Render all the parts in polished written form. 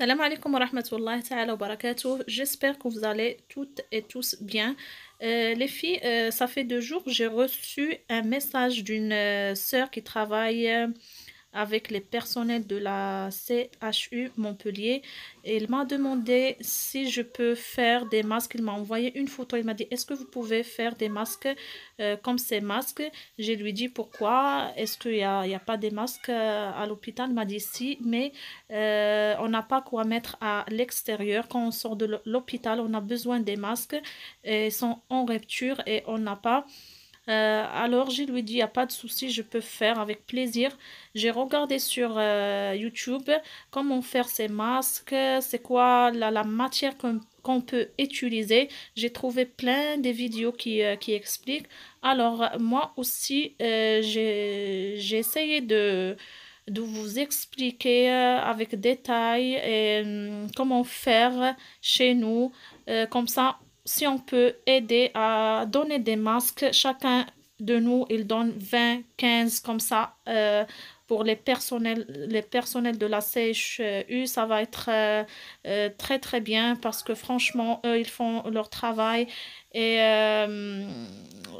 Salam alaikum wa rahmatullahi ta'ala wa barakatuh. J'espère que vous allez toutes et tous bien. Les filles, ça fait 2 jours, j'ai reçu un message d'une sœur qui travaille avec les personnels de la CHU Montpellier. Et il m'a demandé si je peux faire des masques. Il m'a envoyé une photo. Il m'a dit, est-ce que vous pouvez faire des masques comme ces masques? Je lui dit pourquoi. Est-ce qu'il y a pas des masques à l'hôpital? Il m'a dit si, mais on n'a pas quoi mettre à l'extérieur. Quand on sort de l'hôpital, on a besoin des masques. Et ils sont en rupture et on n'a pas. Alors, je lui dis, il n'y a pas de souci, je peux faire avec plaisir. J'ai regardé sur YouTube comment faire ces masques, c'est quoi la matière qu'on peut utiliser. J'ai trouvé plein de vidéos qui expliquent. Alors, moi aussi, j'ai essayé de vous expliquer avec détail comment faire chez nous. Comme ça, si on peut aider à donner des masques, chacun de nous, il donne 20, 15 comme ça pour les personnels de la CHU, ça va être très très bien parce que franchement, eux, ils font leur travail et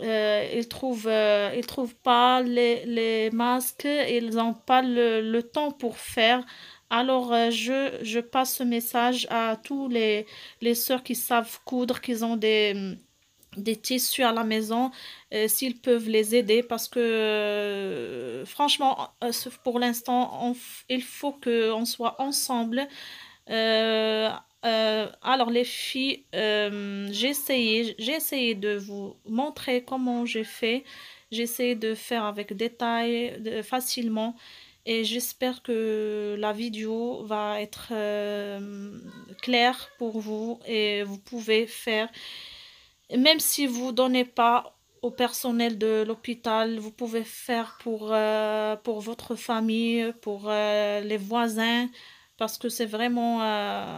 ils trouvent pas les masques, ils n'ont pas le temps pour faire. Alors, je passe ce message à tous les sœurs qui savent coudre, qui ont des tissus à la maison, s'ils peuvent les aider parce que franchement, pour l'instant, il faut qu'on soit ensemble. Euh, alors les filles, j'ai essayé de vous montrer comment j'ai fait. J'ai essayé de faire avec détail, facilement. Et j'espère que la vidéo va être claire pour vous et vous pouvez faire. Même si vous ne donnez pas au personnel de l'hôpital, vous pouvez faire pour votre famille, pour les voisins, parce que c'est vraiment,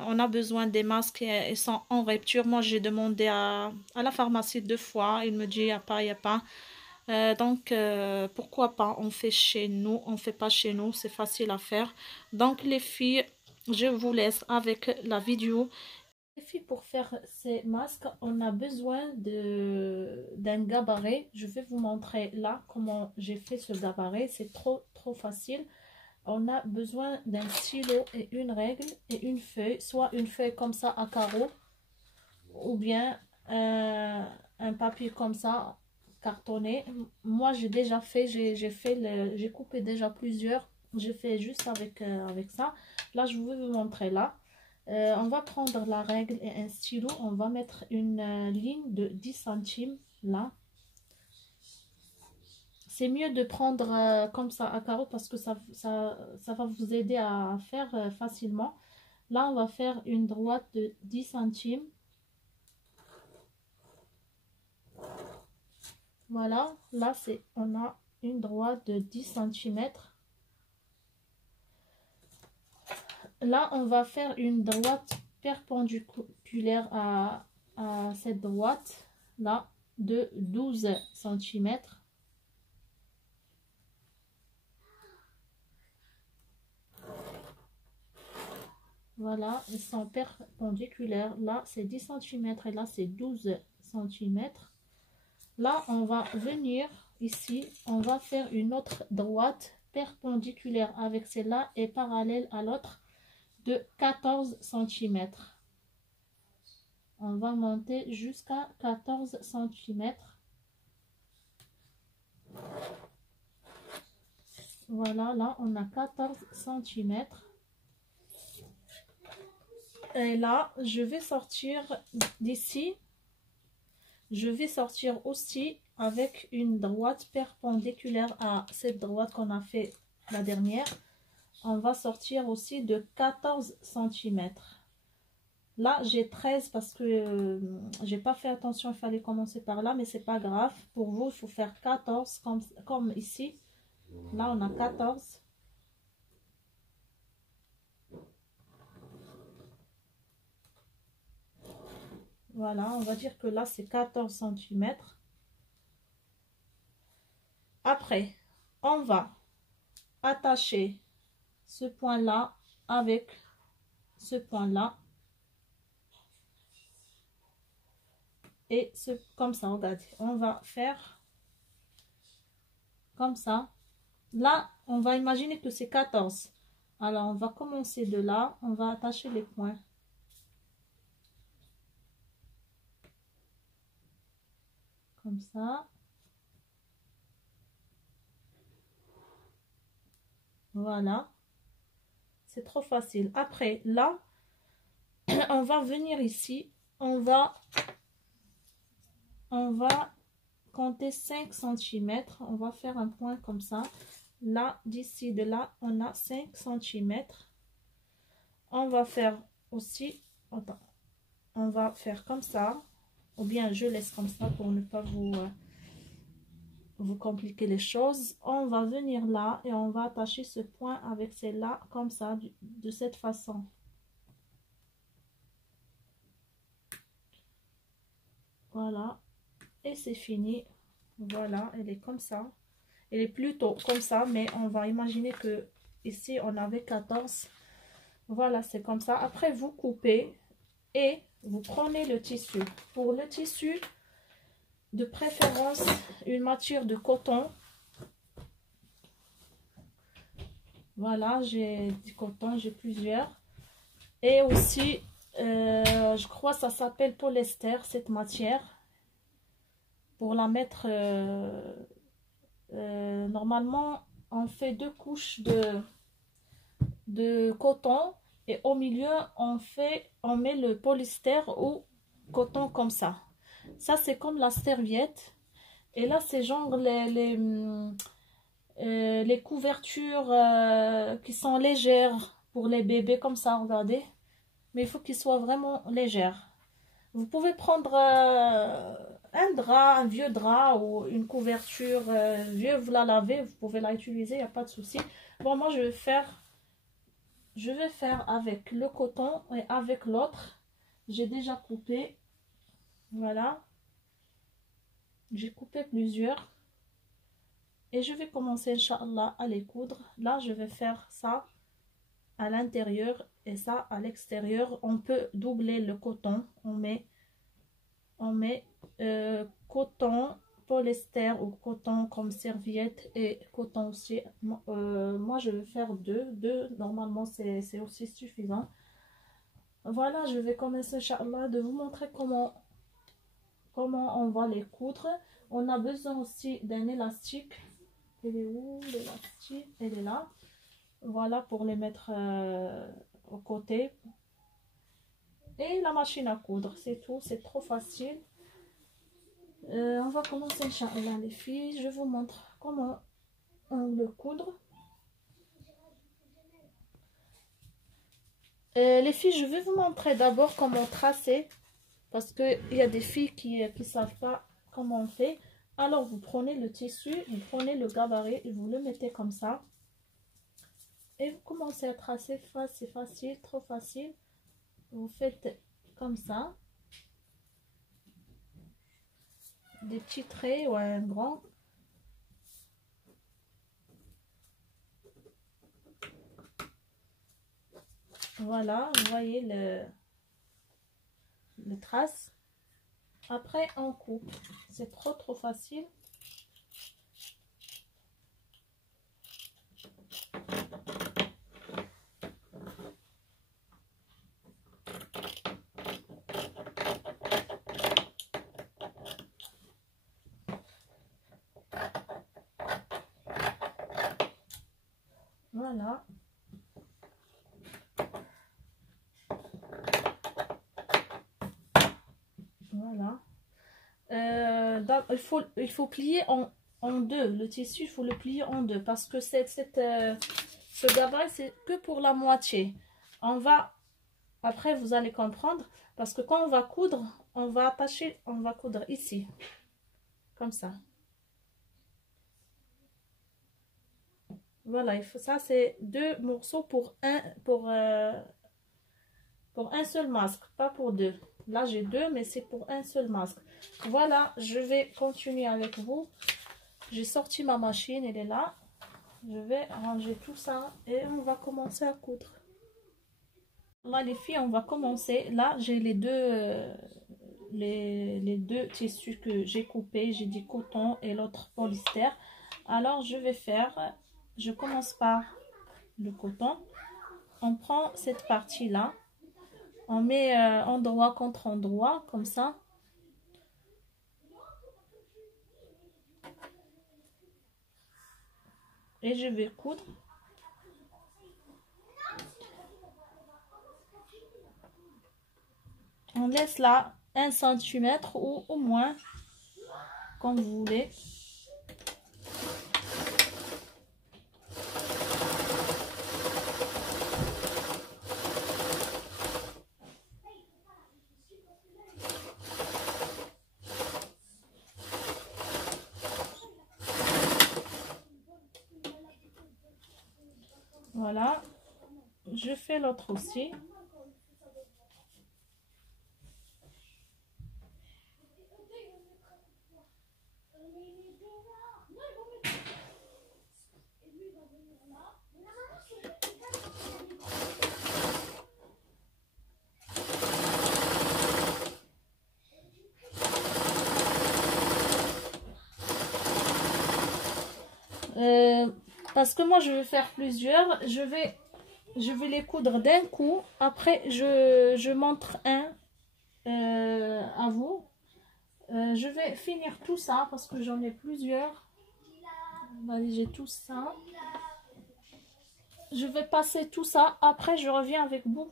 on a besoin des masques et ils sont en rupture. Moi, j'ai demandé à la pharmacie 2 fois, il me dit, il n'y a pas, il n'y a pas. Donc, pourquoi pas, on fait chez nous, on ne fait pas chez nous, c'est facile à faire. Donc, les filles, je vous laisse avec la vidéo. Les filles, pour faire ces masques, on a besoin d'un gabarit. Je vais vous montrer là comment j'ai fait ce gabarit. C'est trop facile. On a besoin d'un stylo et une règle et une feuille. Soit une feuille comme ça à carreaux ou bien un papier comme ça cartonné. Moi, j'ai déjà fait, j'ai coupé déjà plusieurs. J'ai fait juste avec ça. Là, je vais vous montrer là. On va prendre la règle et un stylo. On va mettre une ligne de 10 centimes là. C'est mieux de prendre comme ça à carreau parce que ça va vous aider à faire facilement. Là, on va faire une droite de 10 centimes. Voilà, là, on a une droite de 10 centimètres. Là, on va faire une droite perpendiculaire à cette droite, là, de 12 centimètres. Voilà, ils sont perpendiculaires. Là, c'est 10 centimètres et là, c'est 12 centimètres. Là, on va venir ici, on va faire une autre droite perpendiculaire avec celle-là et parallèle à l'autre de 14 centimètres. On va monter jusqu'à 14 centimètres. Voilà, là, on a 14 centimètres. Et là, je vais sortir d'ici. Je vais sortir aussi avec une droite perpendiculaire à cette droite qu'on a fait la dernière. On va sortir aussi de 14 centimètres. Là, j'ai 13 parce que j'ai pas fait attention, il fallait commencer par là, mais c'est pas grave. Pour vous, il faut faire 14 comme ici. Là, on a 14. Voilà, on va dire que là, c'est 14 centimètres. Après, on va attacher ce point-là avec ce point-là. Et comme ça, regardez, on va faire comme ça. Là, on va imaginer que c'est 14. Alors, on va commencer de là, on va attacher les points. Comme ça. Voilà. C'est trop facile. Après, là, on va venir ici, on va compter 5 cm. On va faire un point comme ça. Là, d'ici, de là, on a 5 cm. On va faire aussi, attends, on va faire comme ça. Ou bien je laisse comme ça pour ne pas vous compliquer les choses. On va venir là et on va attacher ce point avec celle-là, comme ça, de cette façon. Voilà. Et c'est fini. Voilà, elle est comme ça. Elle est plutôt comme ça, mais on va imaginer que ici on avait 14. Voilà, c'est comme ça. Après, vous coupez et vous prenez le tissu. Pour le tissu, de préférence, une matière de coton. Voilà, j'ai du coton, j'ai plusieurs. Et aussi, je crois que ça s'appelle polyester, cette matière. Pour la mettre, normalement, on fait 2 couches de coton. Et au milieu, on met le polyester ou coton comme ça. Ça, c'est comme la serviette. Et là, c'est genre les couvertures qui sont légères pour les bébés comme ça, regardez. Mais il faut qu'ils soient vraiment légères. Vous pouvez prendre un drap, un vieux drap ou une couverture vieux, vous la lavez, vous pouvez la utiliser, il n'y a pas de souci. Bon, moi, je vais faire avec le coton et avec l'autre. J'ai déjà coupé. Voilà. J'ai coupé plusieurs. Et je vais commencer, Inch'Allah, à les coudre. Là, je vais faire ça à l'intérieur et ça à l'extérieur. On peut doubler le coton. On met coton, polyester ou coton comme serviette et coton aussi. Moi, je vais faire deux. Normalement, c'est aussi suffisant. Voilà, je vais commencer, Inch'Allah, de vous montrer comment on va les coudre. On a besoin aussi d'un élastique. Elle est où l'élastique? Elle est là. Voilà, pour les mettre au côté. Et la machine à coudre, c'est tout. C'est trop facile. On va commencer, Inch'Allah, les filles. Je vous montre comment on le coudre. Les filles, je vais vous montrer d'abord comment tracer. Parce qu'il y a des filles qui ne savent pas comment on fait. Alors, vous prenez le tissu, vous prenez le gabarit et vous le mettez comme ça. Et vous commencez à tracer. C'est facile, trop facile. Vous faites comme ça. Des petits traits ou un grand. Voilà, vous voyez le trace. Après, on coupe. C'est trop facile. Voilà. Voilà. Il faut plier en deux. Le tissu, il faut le plier en deux. Parce que ce gabarit, c'est que pour la moitié. Après, vous allez comprendre. Parce que quand on va coudre, on va coudre ici. Comme ça. Voilà, ça c'est 2 morceaux pour un seul masque, pas pour 2. Là j'ai 2, mais c'est pour un seul masque. Voilà, je vais continuer avec vous. J'ai sorti ma machine, elle est là. Je vais ranger tout ça et on va commencer à coudre. Là, les filles, on va commencer. Là, j'ai les deux tissus que j'ai coupés. J'ai dit coton et l'autre polyester. Alors, je commence par le coton. On prend cette partie-là. On met endroit contre endroit, comme ça. Et je vais coudre. On laisse là 1 centimètre ou au moins, comme vous voulez. Voilà. Je fais l'autre aussi. Parce que moi je vais faire plusieurs, je vais les coudre d'un coup. Après je montre un à vous. Je vais finir tout ça parce que j'en ai plusieurs. Allez, j'ai tout ça. Je vais passer tout ça. Après je reviens avec vous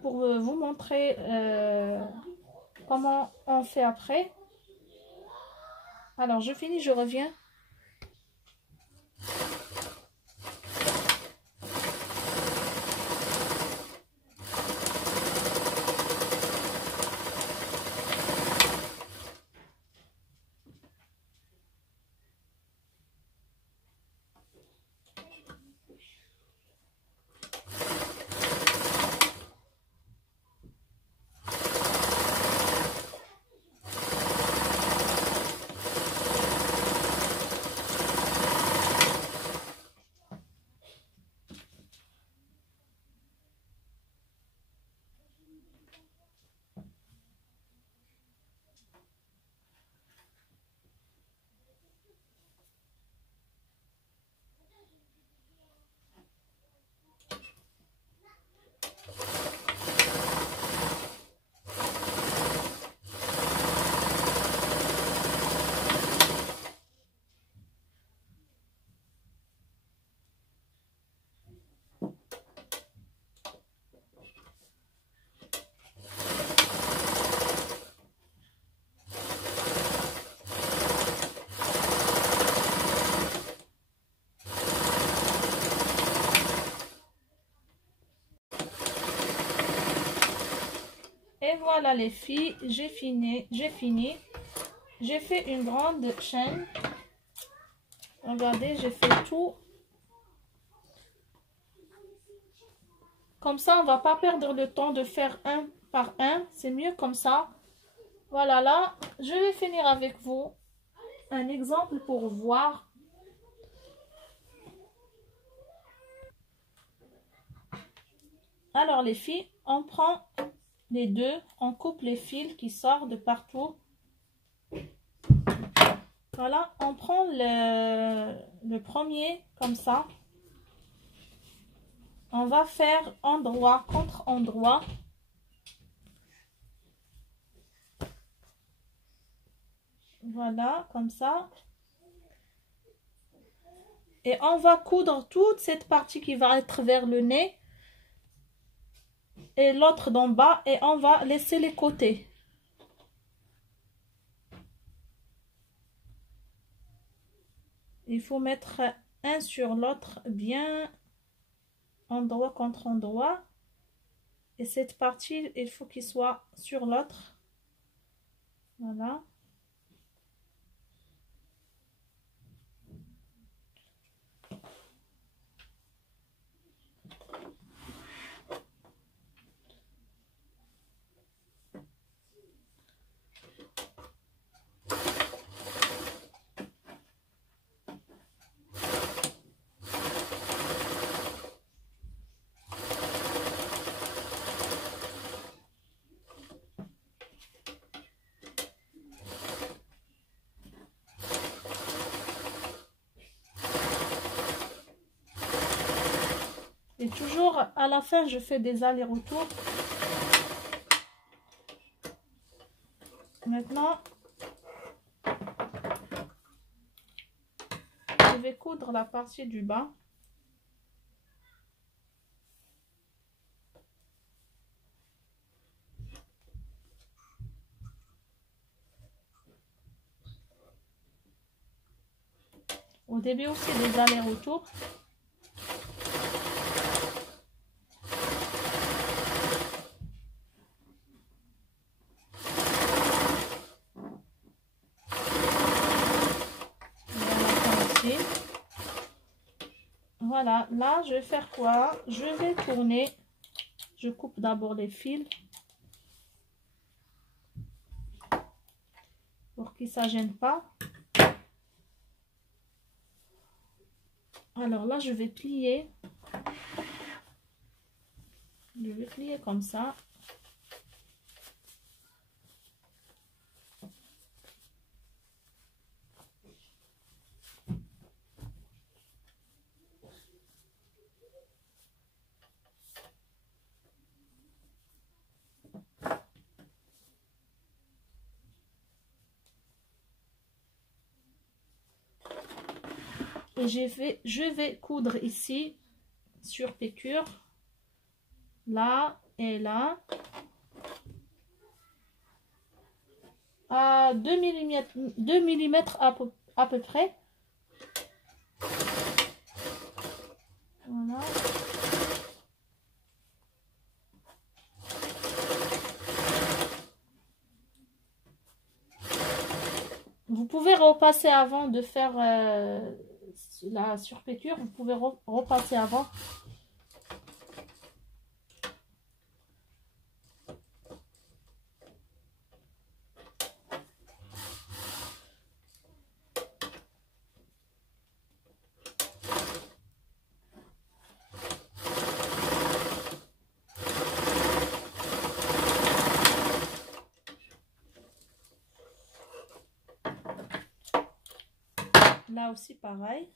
pour vous montrer comment on fait après. Alors je finis, je reviens. Et voilà les filles, j'ai fini. J'ai fait une grande chaîne. Regardez, j'ai fait tout. Comme ça, on va pas perdre le temps de faire un par un. C'est mieux comme ça. Voilà, là, je vais finir avec vous un exemple pour voir. Alors les filles, on prend les deux, on coupe les fils qui sortent de partout. Voilà, on prend le premier comme ça. On va faire endroit contre endroit. Voilà, comme ça. Et on va coudre toute cette partie qui va être vers le nez. Et l'autre d'en bas. Et on va laisser les côtés. Il faut mettre un sur l'autre bien endroit contre endroit. Et cette partie, il faut qu'il soit sur l'autre. Voilà. Et toujours à la fin, je fais des allers-retours. Maintenant, je vais coudre la partie du bas. Au début aussi des allers-retours. Voilà, là je vais faire quoi? Je vais tourner. Je coupe d'abord les fils pour qu'ils ne s'agènent pas. Alors là, je vais plier. Je vais plier comme ça. Et je vais coudre ici sur piqûre, là et là, à 2 mm à peu près. Voilà. Vous pouvez repasser avant de faire la surpiqûre, vous pouvez repasser avant. Là aussi pareil.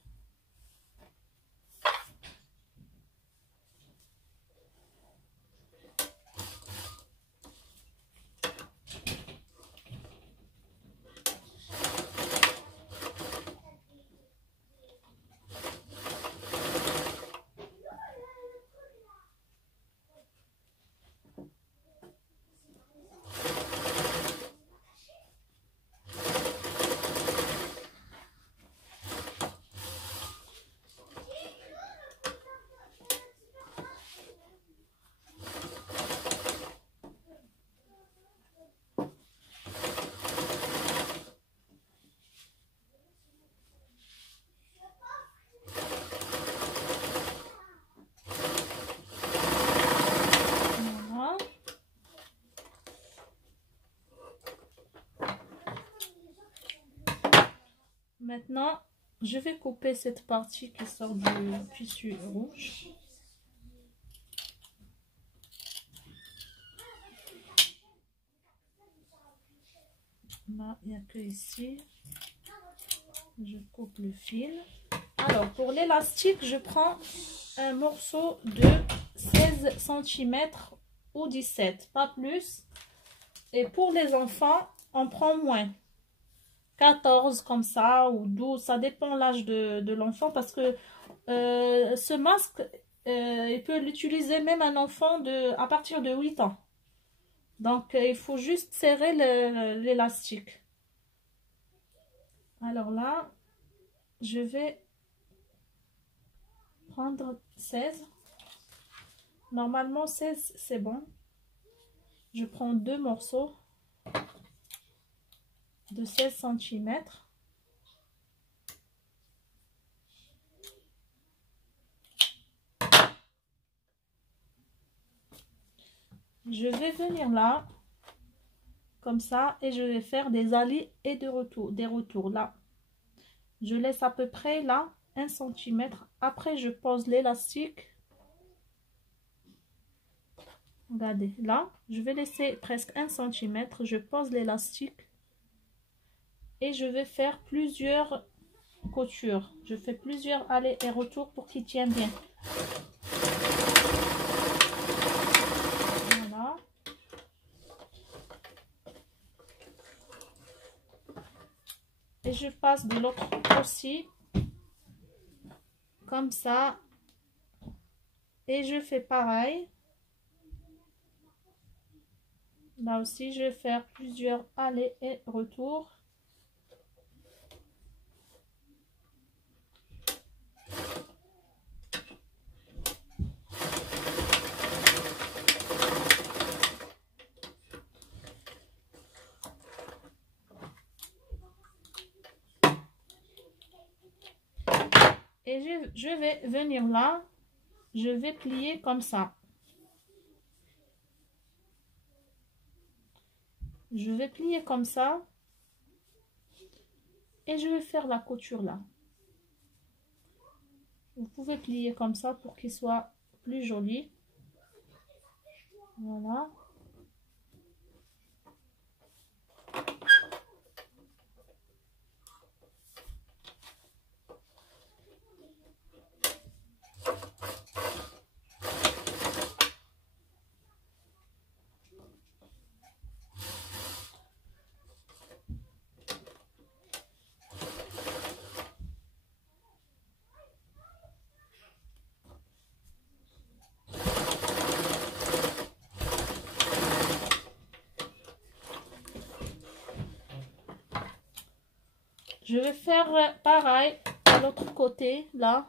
Maintenant, je vais couper cette partie qui sort du tissu rouge. Là, il n'y a que ici. Je coupe le fil. Alors, pour l'élastique, je prends un morceau de 16 cm ou 17, pas plus. Et pour les enfants, on prend moins. 14 comme ça ou 12, ça dépend l'âge de l'enfant parce que ce masque, il peut l'utiliser même un enfant à partir de 8 ans. Donc, il faut juste serrer l'élastique. Alors là, je vais prendre 16. Normalement, 16, c'est bon. Je prends deux morceaux de 16 cm. Je vais venir là, comme ça, et je vais faire des allers et des retours là. Je laisse à peu près là 1 cm. Après, je pose l'élastique. Regardez, là, je vais laisser presque 1 cm. Je pose l'élastique. Et je vais faire plusieurs coutures. Je fais plusieurs allers et retours pour qu'il tienne bien. Et je passe de l'autre aussi. Comme ça. Et je fais pareil. Là aussi, je vais faire plusieurs allers et retours. Et je vais venir là, je vais plier comme ça. Je vais plier comme ça. Et je vais faire la couture là. Vous pouvez plier comme ça pour qu'il soit plus joli. Voilà. Je vais faire pareil de l'autre côté, là.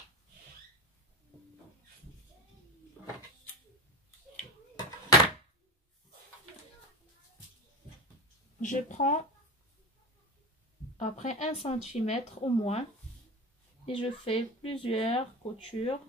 Je prends après 1 cm au moins et je fais plusieurs coutures.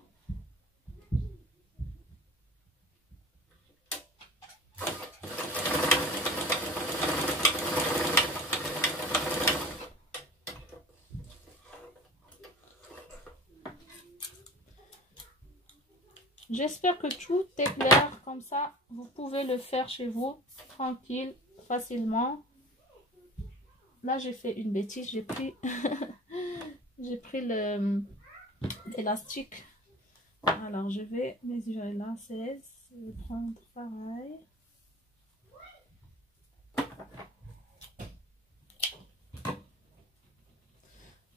J'espère que tout est clair, comme ça vous pouvez le faire chez vous tranquille, facilement. Là j'ai fait une bêtise, j'ai pris j'ai pris l'élastique. Alors je vais mesurer là 16, je vais prendre pareil.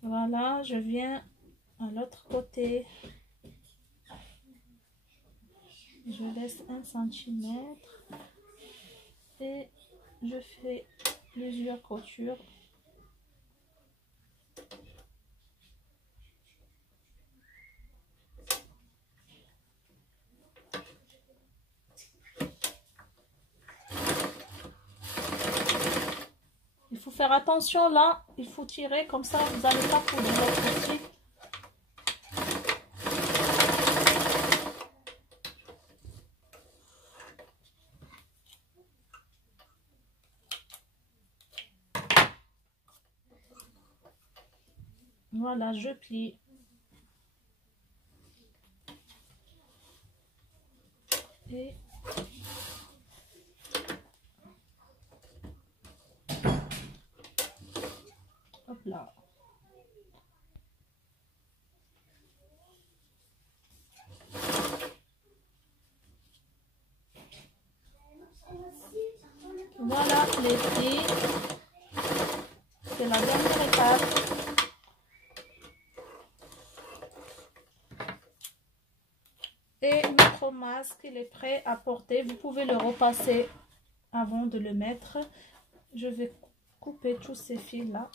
Voilà, je viens à l'autre côté. Je laisse 1 cm et je fais plusieurs coutures. Il faut faire attention là, il faut tirer comme ça, vous n'allez pas coudre l'autre côté. Voilà, je plie. Et hop là. Voilà les filles. C'est la dernière étape. Et notre masque, il est prêt à porter. Vous pouvez le repasser avant de le mettre. Je vais couper tous ces fils là.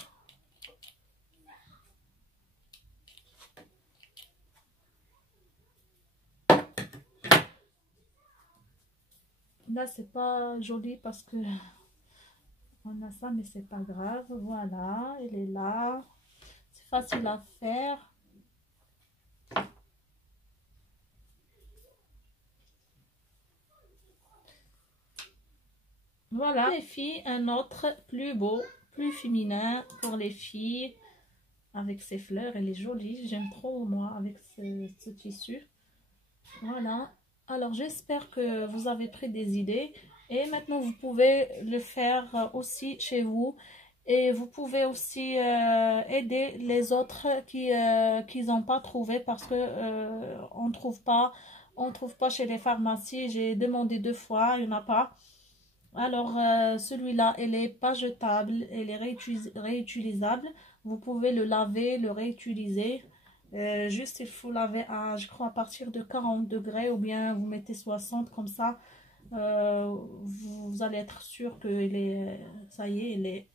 Là, c'est pas joli parce que on a ça, mais c'est pas grave. Voilà, il est là. C'est facile à faire. Voilà les filles, un autre plus beau, plus féminin pour les filles avec ces fleurs. Elle est jolie, j'aime trop moi avec ce tissu. Voilà, alors j'espère que vous avez pris des idées et maintenant vous pouvez le faire aussi chez vous et vous pouvez aussi aider les autres qui n'ont pas trouvé parce que on trouve pas chez les pharmacies. J'ai demandé 2 fois, il n'y en a pas. Alors celui-là, il est pas jetable, il est réutilisable. Vous pouvez le laver, le réutiliser. Juste, il faut laver à, je crois, à partir de 40 degrés ou bien vous mettez 60 comme ça. Vous allez être sûr que ça y est,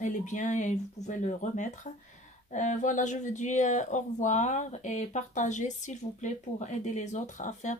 elle est bien et vous pouvez le remettre. Voilà, je vous dis au revoir et partagez s'il vous plaît pour aider les autres à faire.